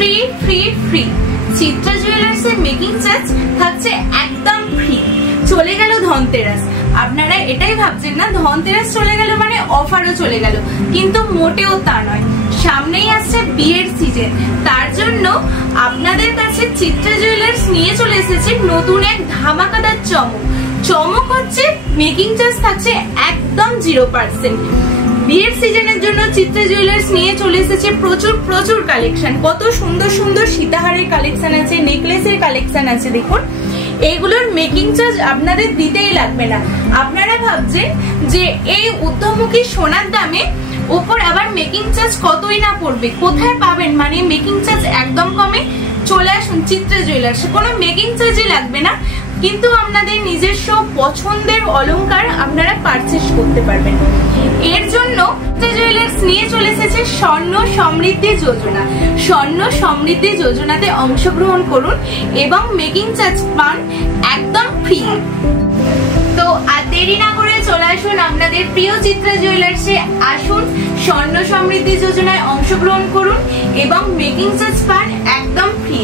Free free free. Chitra jewellers এর making charge থাকছে একদম ফ্রি। চলে গেল ধনতেরাস, আপনারা এটাই ভাবছেন না ধনতেরাস চলে গেল মানে অফারও চলে গেল, কিন্তু মোটেও তা নয়। সামনেই আসছে বিয়ের সিজন, তার জন্য আপনাদের কাছে চিত্রা জুয়েলার্স নিয়ে চলে এসেছে নতুন এক ধামাকাদার চমক। চমক হচ্ছে মেকিং চার্জ থাকছে একদম 0%। বিয়ের সিজনের জন্য চিত্রা জুয়েলার্স নিয়ে চলে এসেছে প্রচুর প্রচুর কালেকশন। কত সুন্দর সুন্দর সীতাহারের কালেকশন আছে, নেকলেসের কালেকশন আছে। দেখুন এইগুলোর মেকিং চার্জ আপনাদের দিতেই লাগবে না। আপনারা ভাবছেন যে এই ঊর্ধ্বমুখী সোনার দামে উপর আবার মেকিং চার্জ কতই না পড়বে, কোথায় পাবেন? মানে মেকিং চার্জ একদম কমে। চলে আসুন চিত্রা জুয়েলার্সে, কোনো মেকিং চার্জই লাগবে না, কিন্তু আপনাদের নিজস্ব পছন্দের অলংকার আপনারা পারচেজ করতে পারবেন। এর জন্য চিত্রা জুয়েলার্স নিয়ে চলে এসেছে স্বর্ণ সমৃদ্ধি যোজনা। স্বর্ণ সমৃদ্ধি যোজনাতে অংশগ্রহণ করুন এবং মেকিং চার্জ পান একদম ফ্রি। তো আর দেরি না করে চলে আসুন আপনাদের প্রিয় চিত্রা জুয়েলার্সে। আসুন স্বর্ণ সমৃদ্ধি যোজনায় অংশগ্রহণ করুন এবং মেকিং চার্জ পান একদম ফ্রি।